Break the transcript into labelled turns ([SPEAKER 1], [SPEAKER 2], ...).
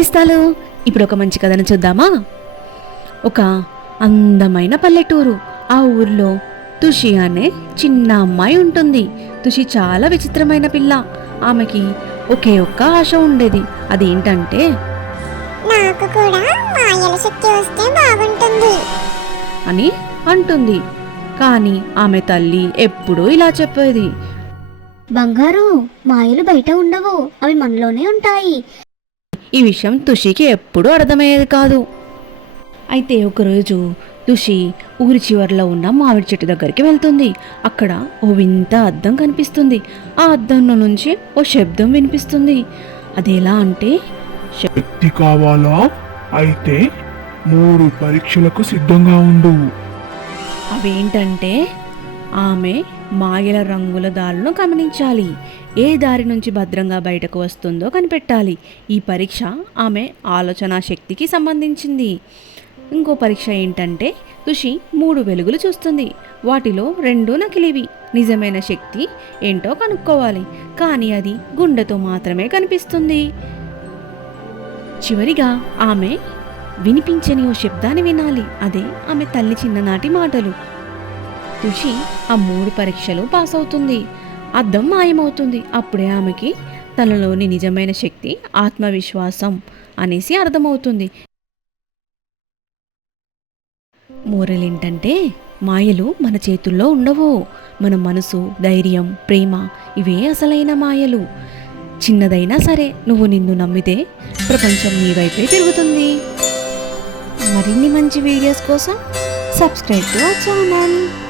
[SPEAKER 1] నేస్తాలు ఇప్పుడు ఒక మంచి కథను చూద్దామా? ఒక అందమైన పల్లెటూరు. ఆ ఊర్లో తుషి అనే చిన్న అమ్మాయి ఉంటుంది. తుషి చాలా విచిత్రమైన పిల్ల. ఆమెకి ఒకే ఒక్క ఆశ ఉండేది. అదేంటంటే
[SPEAKER 2] నాకు కూడా మాయల శక్తి వస్తే బాగుంటుంది.
[SPEAKER 1] అని అంటుంది. కానీ ఆమె తల్లి ఎప్పుడూ ఇలా చెప్పేది.
[SPEAKER 3] బంగారు మాయలు బయట ఉండవు. అవి మనలోనే ఉంటాయి.
[SPEAKER 1] ఈ విషయం తుషికి ఎప్పుడూ అర్థమయ్యేది కాదు. అయితే ఒకరోజు తుషి ఊరి చివర్లో ఉన్న మామిడి చెట్టు దగ్గరికి వెళ్తుంది. అక్కడ ఓ వింత అద్దం కనిపిస్తుంది. ఆ అద్దంలో నుంచి ఓ శబ్దం వినిపిస్తుంది. అదెలా అంటే
[SPEAKER 4] శక్తి కావాలా? అయితే మూడు పరీక్షలకు సిద్ధంగా ఉండు.
[SPEAKER 1] అవేంటంటే ఆమె మాయల రంగుల దారులను గమనించాలి. ఏ దారి నుంచి భద్రంగా బయటకు వస్తుందో కనిపెట్టాలి. ఈ పరీక్ష ఆమె ఆలోచన శక్తికి సంబంధించింది. ఇంకో పరీక్ష ఏంటంటే తుషి మూడు వెలుగులు చూస్తుంది. వాటిలో రెండు నకిలివి. నిజమైన శక్తి ఏంటో కనుక్కోవాలి. కానీ అది గుండెతో మాత్రమే కనిపిస్తుంది. చివరిగా ఆమె వినిపించని ఓ శబ్దాన్ని వినాలి. అదే ఆమె తల్లి చిన్ననాటి మాటలు. తుషి ఆ మూడు పరీక్షలు పాస్ అవుతుంది అద్దం మాయమవుతుంది. అప్పుడే ఆమెకి తనలోని నిజమైన శక్తి ఆత్మవిశ్వాసం అనేసి అర్థమవుతుంది. మోరల్ ఏంటంటే మాయలు మన చేతుల్లో ఉండవు. మన మనసు ధైర్యం ప్రేమ ఇవే అసలైన మాయలు. చిన్నదైనా సరే నువ్వు నిన్ను నమ్మితే ప్రపంచం నీ వైపే తిరుగుతుంది. మరిన్ని మంచి వీడియోస్ కోసం సబ్స్క్రైబ్ టు అవర్ ఛానల్.